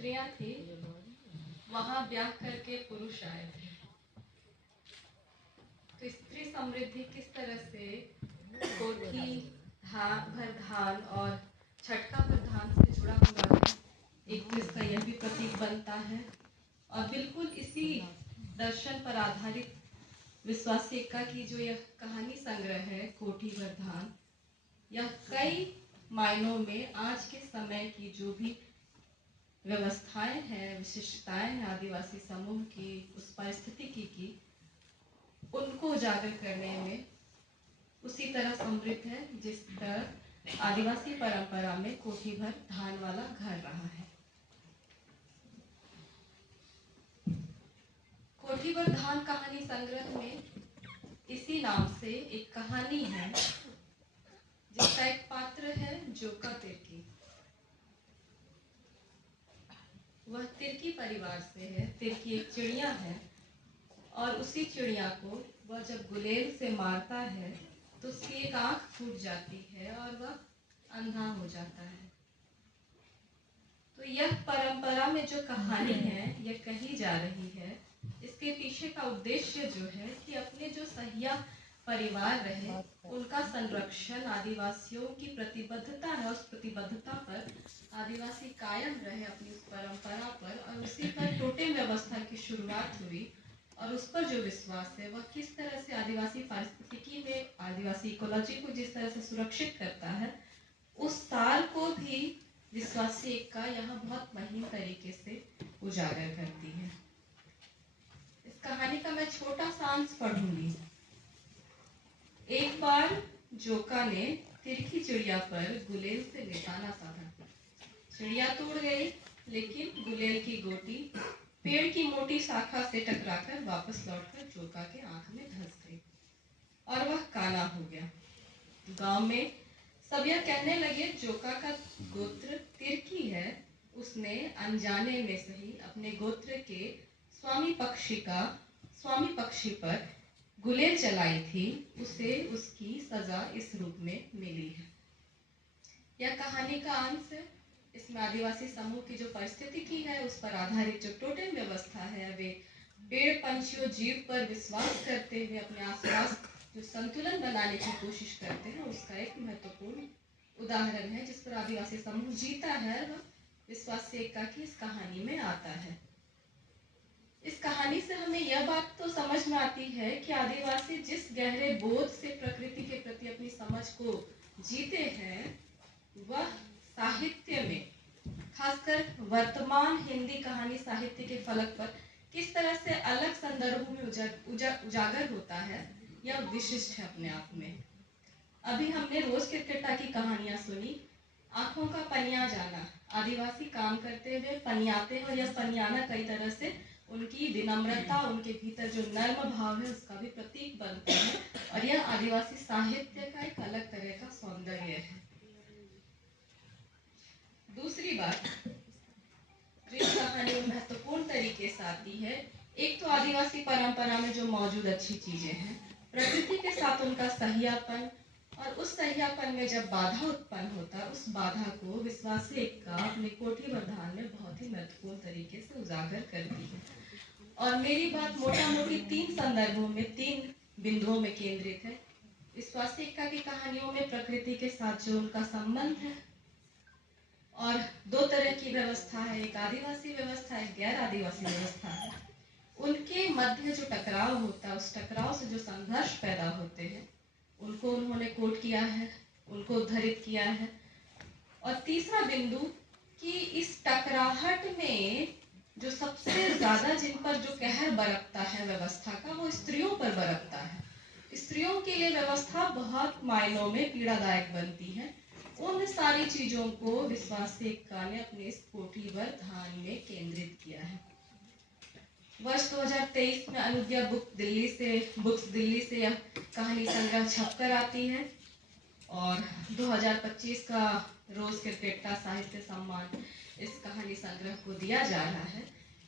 स्त्रियां थी, वहां ब्याह करके पुरुष आए थे। तो स्त्री समृद्धि किस तरह से कोठी भर धान और छटका भर धान से जुड़ा हुआ है, एक तो इसका यह भी प्रतीक बनता है। और बिल्कुल इसी दर्शन पर आधारित विश्वासी एक्का की जो यह कहानी संग्रह है कोठी भर धान, यह कई मायनों में आज के समय की जो भी व्यवस्थाएं हैं, विशिष्टताएं हैं आदिवासी समूह की, उस परिस्थिति की उनको उजागर करने में उसी तरह समृद्ध है जिस तरह आदिवासी परंपरा में कोठी भर धान वाला घर रहा है। कोठी भर धान कहानी संग्रह में इसी नाम से एक कहानी है जिसका एक पात्र है जोका तिर्की। वह तिर्की परिवार से है। तिर्की एक चिड़िया है और उसी चिड़िया को वह जब गुलेल से मारता है तो उसकी एक आंख फूट जाती है और वह अंधा हो जाता है। तो यह परंपरा में जो कहानी है यह कही जा रही है, इसके पीछे का उद्देश्य जो है कि अपने जो सहिया परिवार रहे उनका संरक्षण, आदिवासियों की प्रतिबद्धता है, उस प्रतिबद्धता पर आदिवासी कायम रहे अपनी उस परंपरा पर, और उसी पर टोटेम व्यवस्था की शुरुआत हुई। और उस पर जो विश्वास है वह किस तरह से आदिवासी पारिस्थितिकी में आदिवासी इकोलॉजी को जिस तरह से सुरक्षित करता है, उस सार को भी विश्वासी एक्का यहाँ बहुत महीन तरीके से उजागर करती है। इस कहानी का मैं छोटा सा अंश पढ़ूंगी। एक बार जोका ने तिरकी चिड़िया पर गुलेल से निशाना साधा। चिड़िया तोड़ गई, लेकिन गुलेल की गोटी पेड़ की मोटी शाखा से टकराकर वापस लौटकर जोका के आंख में धंस गई और वह काला हो गया। गांव में सब यह कहने लगे जोका का गोत्र तिर्की है। उसने अनजाने में सही अपने गोत्र के स्वामी पक्षी पर गुलेल चलाई थी। उसे उसकी सजा इस रूप में मिली है। यह कहानी का अंश है। इसमें आदिवासी समूह की जो परिस्थिति है उस पर आधारित जो टोटेम व्यवस्था है, वे पेड़ पंछियों जीव पर विश्वास करते हुए अपने आसपास जो संतुलन बनाने की कोशिश करते हैं, उसका एक महत्वपूर्ण उदाहरण है जिस पर आदिवासी समूह जीता है। वह विश्वासी एक्का की इस कहानी में आता है। इस कहानी से हमें यह बात तो समझ में आती है कि आदिवासी जिस गहरे बोध से प्रकृति के प्रति अपनी समझ को जीते हैं, वह साहित्य में, खासकर वर्तमान हिंदी कहानी साहित्य के फलक पर किस तरह से अलग संदर्भों में उजागर होता है, यह विशिष्ट है अपने आप में। अभी हमने रोज किरकिट्टा की कहानियां सुनी। आंखों का पनिया जाना, आदिवासी काम करते हुए पनियाते हैं और यह पनियाना कई तरह से उनकी विनम्रता, उनके भीतर जो नर्म भाव है उसका भी प्रतीक बनता है। और यह आदिवासी साहित्य का एक अलग तरह का सौंदर्य है। दूसरी बात जो इस कहानी में महत्वपूर्ण तरीके से आती है, एक तो आदिवासी परंपरा में जो मौजूद अच्छी चीजें हैं, प्रकृति के साथ उनका सहियापन, और उस सहियापन में जब बाधा उत्पन्न होता है, उस बाधा को विश्वासी एक्का अपने कोठी भर धान में बहुत ही महत्वपूर्ण तरीके से उजागर करती है। और मेरी बात मोटा मोटी 3 संदर्भों में, 3 बिंदुओं में केंद्रित है। विश्वासी एक्का की कहानियों में प्रकृति के साथ जो उनका संबंध है, और 2 तरह की व्यवस्था है, एक आदिवासी व्यवस्था, एक गैर आदिवासी व्यवस्था है। उनके मध्य जो टकराव होता है, उस टकराव से जो संघर्ष पैदा होते हैं, उनको उन्होंने कोट किया है, उनको उद्धरित किया है। और तीसरा बिंदु कि इस टकराहट में जो सबसे ज्यादा जिन पर जो कहर बरतता है व्यवस्था का, वो स्त्रियों पर बरतता है। स्त्रियों के लिए व्यवस्था बहुत मायनों में पीड़ादायक बनती है। उन सारी चीजों को विश्वासी एक्का ने अपने इस कोठी भर धान में केंद्रित किया है। वर्ष 2023 में अनुज्ञा बुक्स दिल्ली से यह कहानी संग्रह छपकर आती है और 2025 का रोज किरकिट्टा साहित्य सम्मान इस कहानी संग्रह को दिया जा रहा है।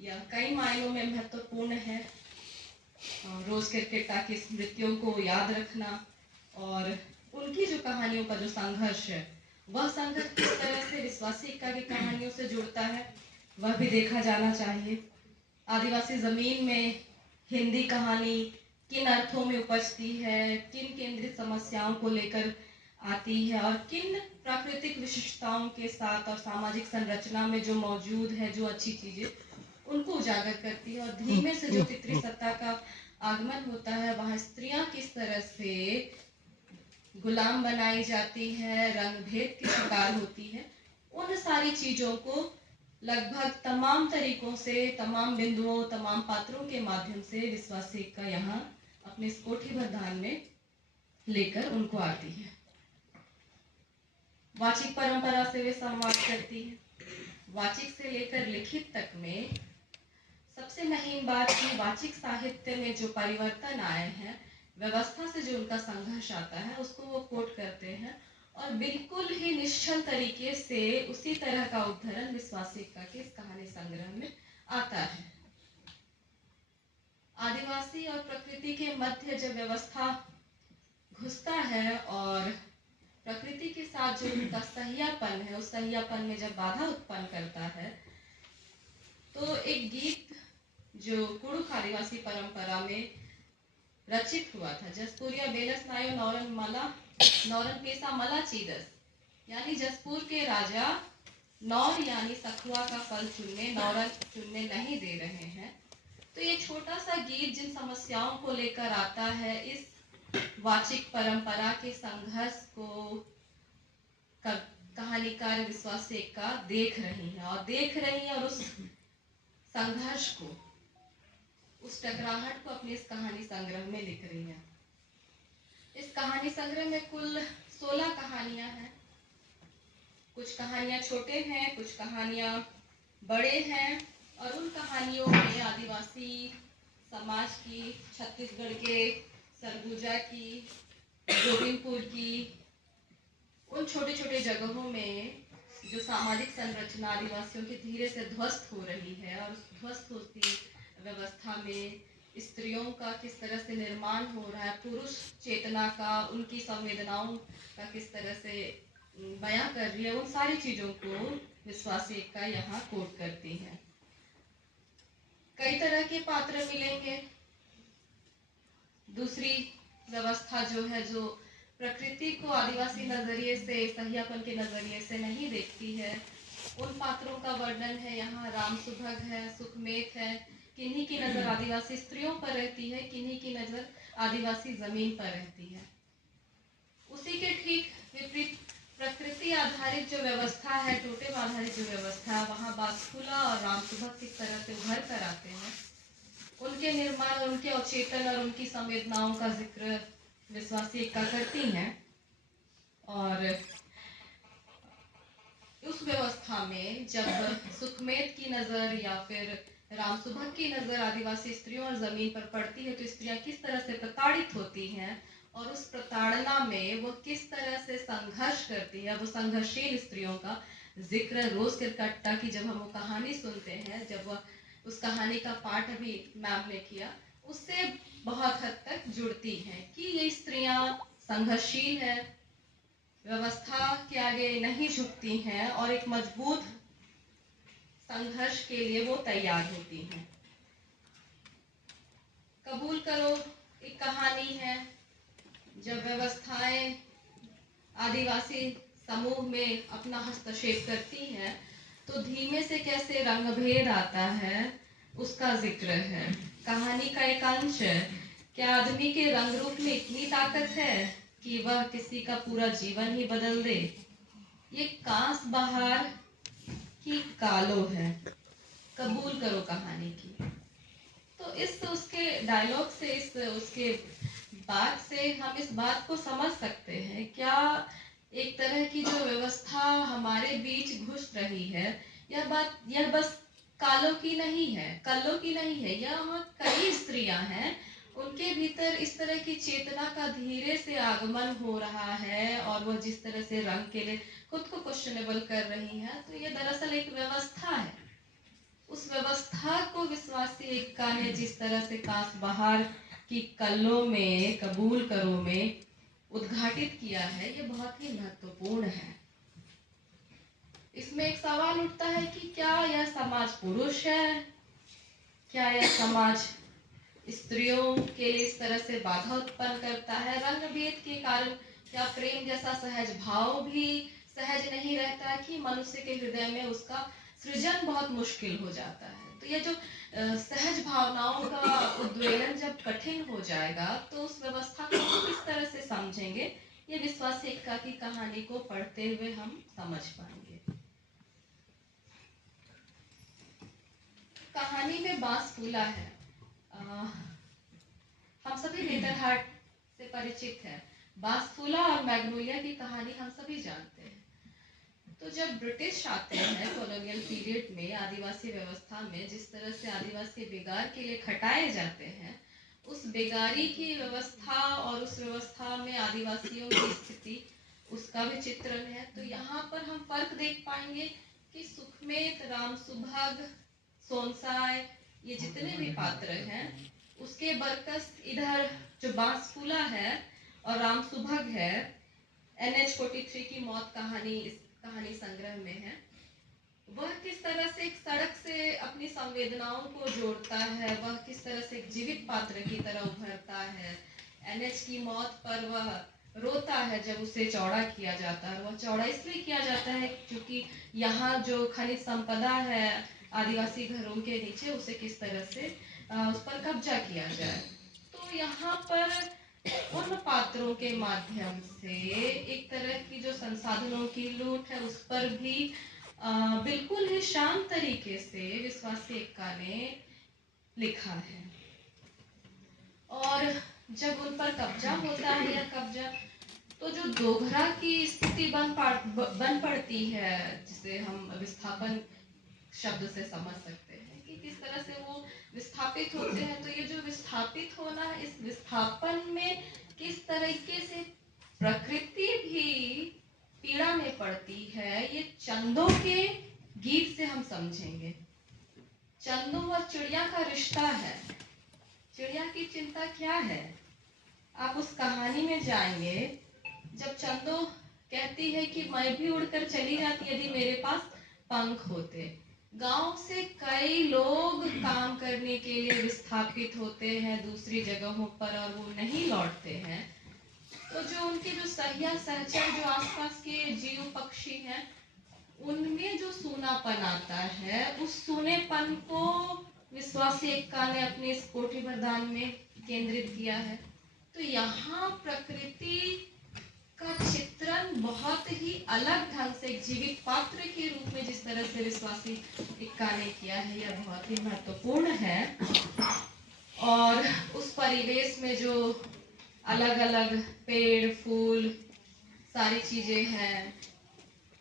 यह कई मायनों में महत्वपूर्ण है। रोज किरकिट्टा की स्मृतियों को याद रखना और उनकी जो कहानियों का जो संघर्ष है, वह संघर्ष किस तरह से विश्वासी एक्का की कहानियों से जुड़ता है, वह भी देखा जाना चाहिए। आदिवासी ज़मीन में हिंदी कहानी किन अर्थों में उपजती है, किन केंद्रित समस्याओं को लेकर आती है और किन प्राकृतिक विशिष्टताओं के साथ और सामाजिक संरचना में जो मौजूद है, जो अच्छी चीज़ें, उनको उजागर करती है। और धीमे से जो पितृसत्ता का आगमन होता है, वहाँ स्त्रियां किस तरह से गुलाम बनाई जाती है, रंग भेद की शिकार होती है, उन सारी चीज़ों को लगभग तमाम तरीकों से, तमाम बिंदुओं, तमाम पात्रों के माध्यम से विश्वास सेक्का यहाँ अपने इस कोठीबद्धान में लेकर उनको आती है। वाचिक परंपरा से वे संवाद करती है। वाचिक से लेकर लिखित तक में सबसे महीन बात की वाचिक साहित्य में जो परिवर्तन आए हैं, व्यवस्था से जो उनका संघर्ष आता है, उसको वो कोट करते हैं और बिल्कुल ही निश्चल तरीके से उसी तरह का उद्धरण विश्वास सेक्का के इस कहानी संग्रह में आता है। आदिवासी और प्रकृति के मध्य जब व्यवस्था घुसता है और प्रकृति के साथ जो उनका सहियापन है, उस सहियापन में जब बाधा उत्पन्न करता है, तो एक गीत जो कुड़ुख आदिवासी परंपरा में रचित हुआ था, जसपुरिया बेलस नायो नौरन पेशा मला चीदस, यानी जसपुर के राजा नौर यानी सखुआ का फल चुनने, नौरन चुनने नहीं दे रहे हैं। तो ये छोटा सा गीत जिन समस्याओं को लेकर आता है, इस वाचिक परंपरा के संघर्ष को कहानीकार विश्वास सेक्का देख रही है और उस संघर्ष को, उस टकराहट को अपने इस कहानी संग्रह में लिख रही है। इस कहानी संग्रह में कुल 16 कहानियां हैं। कुछ कहानियां छोटे हैं, कुछ कहानियां बड़े हैं और उन कहानियों में आदिवासी समाज की, छत्तीसगढ़ के सरगुजा की, गोविंदपुर की, उन छोटे छोटे जगहों में जो सामाजिक संरचना आदिवासियों की धीरे से ध्वस्त हो रही है और उस ध्वस्त होती व्यवस्था में स्त्रियों का किस तरह से निर्माण हो रहा है, पुरुष चेतना का, उनकी संवेदनाओं का किस तरह से बयां कर रही है, उन सारी चीजों को विश्वास सेक्का यहाँ कोट करती है। कई तरह के पात्र मिलेंगे। दूसरी व्यवस्था जो है, जो प्रकृति को आदिवासी नजरिए से, सहियापन के नजरिए से नहीं देखती है, उन पात्रों का वर्णन है यहाँ। राम सुभग है, सुखमेत है, किन्हीं की नजर आदिवासी स्त्रियों पर रहती है, किन्हीं की नजर आदिवासी जमीन पर रहती है। उसी के ठीक विपरीत प्रकृति आधारित जो व्यवस्था है, टोटेम आधारित जो व्यवस्था है, वहाँ बासकुला और राम सुभग किस तरह से उभर कर आते हैं, उनके निर्माण, उनके अवचेतन और उनकी संवेदनाओं का जिक्र विश्वास सेक्का करती हैं। और उस व्यवस्था में जब सुखमेत की नजर या फिर राम सुभग की नजर आदिवासी स्त्रियों और जमीन पर पड़ती है, तो स्त्रियां किस तरह से प्रताड़ित होती हैं और उस प्रताड़ना में वो किस तरह से संघर्ष करती है, वो संघर्षशील स्त्रियों का जिक्र रोज किरकट्टा की जब हम वो कहानी सुनते हैं, जब वह उस कहानी का पाठ अभी मैम ने किया, उससे बहुत हद तक जुड़ती हैं कि ये स्त्रियां संघर्षशील है, व्यवस्था के आगे नहीं झुकती हैं और एक मजबूत संघर्ष के लिए वो तैयार होती हैं। कबूल करो एक कहानी है, जब व्यवस्थाएं आदिवासी समूह में अपना हस्तक्षेप करती हैं, तो धीमे से कैसे रंगभेद आता है उसका जिक्र है। कहानी का एक अंश है, क्या आदमी के रंग रूप में इतनी ताकत है कि वह किसी का पूरा जीवन ही बदल दे? ये कांस बहार की कालो है, कबूल करो कहानी की। तो इस उसके डायलॉग से, इस उसके बात से हम इस बात को समझ सकते हैं, क्या एक तरह की जो व्यवस्था हमारे बीच घुस रही है, यह बस कालों की नहीं है, कल्लों की नहीं है, यह कई स्त्रियां हैं, उनके भीतर इस तरह की चेतना का धीरे से आगमन हो रहा है और वह जिस तरह से रंग के लिए खुद को क्वेश्चनेबल कर रही हैं। तो ये दरअसल एक व्यवस्था है। उस व्यवस्था को विश्वास सेक्का ने जिस तरह से कांस बहार की कल्लों में, कबूल करो में उद्घाटित किया है, ये बहुत ही महत्वपूर्ण है। इसमें एक सवाल उठता है कि क्या यह समाज पुरुष है, क्या यह समाज स्त्रियों के लिए इस तरह से बाधा उत्पन्न करता है। रंग भेद के कारण क्या प्रेम जैसा सहज भाव भी सहज नहीं रहता कि मनुष्य के हृदय में उसका सृजन बहुत मुश्किल हो जाता है। तो ये जो सहज भावनाओं का उद्वेलन जब कठिन हो जाएगा तो उस व्यवस्था को हम किस तरह से समझेंगे, ये विश्वासी एक्का की कहानी को पढ़ते हुए हम समझ पाएंगे। कहानी में बांस फूला है। हम सभी नेतरहाट से परिचित हैं। बांस फूला और मैग्नोलिया की कहानी हम सभी जानते हैं। तो जब ब्रिटिश आते हैं कॉलोनियल पीरियड में, आदिवासी व्यवस्था में जिस तरह से आदिवासी बेगार के लिए खटाए जाते हैं, उस बेगारी की व्यवस्था और उस व्यवस्था में आदिवासियों की स्थिति, उसका भी चित्रण है। तो यहाँ पर हम फर्क देख पाएंगे कि सुखमेत, राम सुभग, सोनसाय, ये जितने भी पात्र हैं, उसके बरकस इधर जो बांसफूला है और राम सुभग है, NH-43 की मौत कहानी इस कहानी संग्रह में है। वह किस तरह से एक सड़क से अपनी संवेदनाओं को जोड़ता है, वह किस तरह से एक जीवित पात्र की तरह उभरता है। NH की मौत पर वह रोता है जब उसे चौड़ा किया जाता है। वह चौड़ा इसलिए किया जाता है क्योंकि यहाँ जो खनिज संपदा है आदिवासी घरों के नीचे, उसे किस तरह से उस पर कब्जा किया जाए। तो यहाँ पर उन पात्रों के माध्यम से एक तरह की जो संसाधनों की लूट है, उस पर भी बिल्कुल ही शांत तरीके से विश्वासी एक्का ने लिखा है। और जब उन पर कब्जा होता है या कब्जा, तो जो दोघरा की स्थिति बन पड़ती है, जिसे हम विस्थापन शब्द से समझ सकते हैं कि किस तरह से वो विस्थापित होते हैं। तो ये जो विस्थापित होना है, इस विस्थापन में किस तरीके से प्रकृति भी पीड़ा में पड़ती है, ये चंदों के गीत से हम समझेंगे। चंदों और चिड़िया का रिश्ता है। चिड़िया की चिंता क्या है, आप उस कहानी में जाएंगे जब चंदो कहती है कि मैं भी उड़कर चली जाती यदि मेरे पास पंख होते। गांव से कई लोग काम करने के लिए विस्थापित होते हैं दूसरी जगहों पर और वो नहीं लौटते हैं। तो जो उनके जो सहिया सहचर जो आसपास के जीव पक्षी हैं, उनमें जो सूनापन आता है, उस सूनेपन को विश्वासी एक्का ने अपने इस कोठी वरदान में केंद्रित किया है। तो यहाँ प्रकृति का चित्रण बहुत ही अलग ढंग से एक जीवित पात्र के रूप में जिस तरह से विश्वासी एक्का ने किया है, यह बहुत ही महत्वपूर्ण है। और उस परिवेश में जो अलग अलग पेड़, फूल, सारी चीजें हैं,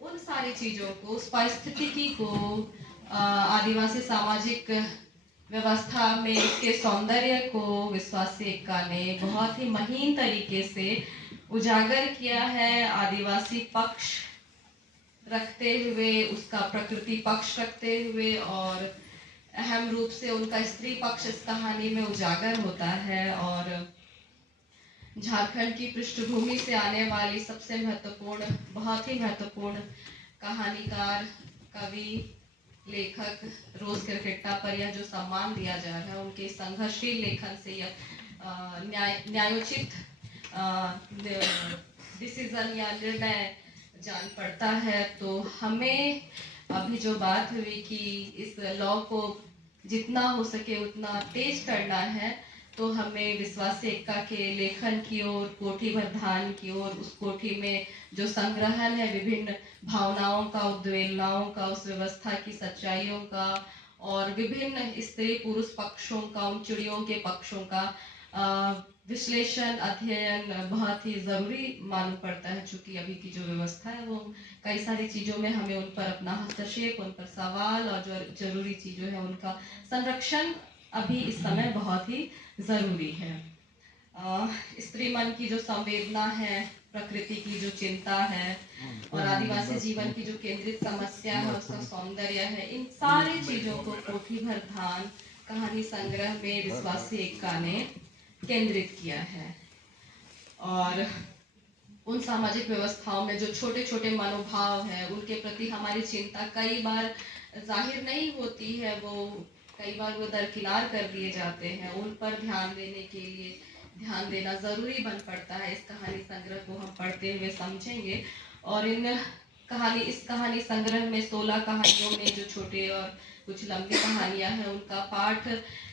उन सारी चीजों को, उस परिस्थिति को आदिवासी सामाजिक व्यवस्था में इसके सौंदर्य को विश्वासी एक्का ने बहुत ही महीन तरीके से उजागर किया है। आदिवासी पक्ष रखते हुए, उसका प्रकृति पक्ष रखते हुए, और अहम रूप से उनका स्त्री पक्ष इस कहानी में उजागर होता है। और झारखंड की पृष्ठभूमि से आने वाली सबसे महत्वपूर्ण, बहुत ही महत्वपूर्ण कहानीकार, कवि, लेखक रोज किरकिट्टा पर यह जो सम्मान दिया जा रहा है, उनके संघर्षशील लेखन से यह न्यायोचित डिसीजन या निर्णय जान पड़ता है। तो हमें अभी जो बात हुई कि इस लॉ को जितना हो सके उतना तेज करना है, तो हमें विश्वासी एक्का के लेखन की ओर, कोठी वरदान की ओर, उस कोठी में जो संग्रहण है विभिन्न भावनाओं का, उद्वेलनाओं का, उस व्यवस्था की सच्चाइयों का, और विभिन्न स्त्री पुरुष पक्षों का, उन चिड़ियों के पक्षों का विश्लेषण, अध्ययन बहुत ही जरूरी मालूम पड़ता है। चूंकि अभी की जो व्यवस्था है वो कई सारी चीजों में हमें उन पर अपना हस्तक्षेप, उन पर सवाल, और जो जरूरी चीजों है उनका संरक्षण अभी इस समय बहुत ही जरूरी है। स्त्री मन की जो संवेदना है, प्रकृति की जो चिंता है, और आदिवासी जीवन की जो केंद्रित समस्या है, उसका सौंदर्य है, इन सारी चीजों को कोठी वरदान कहानी संग्रह में विश्वासी एक्का ने केंद्रित किया है। और उन सामाजिक व्यवस्थाओं में जो छोटे छोटे मनोभाव है, उनके प्रति हमारी चिंता कई बार जाहिर नहीं होती है, वो कई बार वो दरकिनार कर दिए जाते हैं। उन पर ध्यान देने के लिए ध्यान देना ज़रूरी बन पड़ता है। इस कहानी संग्रह को हम पढ़ते हुए समझेंगे। और इस कहानी संग्रह में 16 कहानियों में जो छोटे और कुछ लंबी कहानियां हैं, उनका पाठ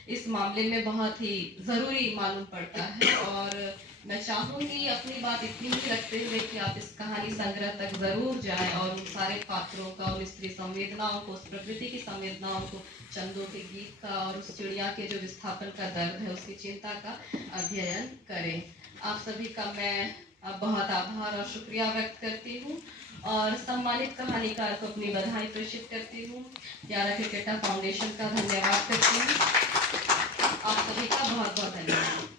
इस मामले में बहुत ही ज़रूरी मालूम पड़ता है। और मैं चाहूँगी अपनी बात इतनी ही रखते हुए कि आप इस कहानी संग्रह तक ज़रूर जाएं और उन सारे पात्रों का, उन स्त्री संवेदनाओं को, उस प्रकृति की संवेदनाओं को, चंदों के गीत का और उस चिड़िया के जो विस्थापन का दर्द है, उसकी चिंता का अध्ययन करें। आप सभी का मैं बहुत आभार और शुक्रिया व्यक्त करती हूँ और सम्मानित कहानीकार को अपनी बधाई प्रेषित करती हूँ। प्यारा क्रिकेटा फाउंडेशन का धन्यवाद करती हूँ। आप सभी का बहुत बहुत धन्यवाद।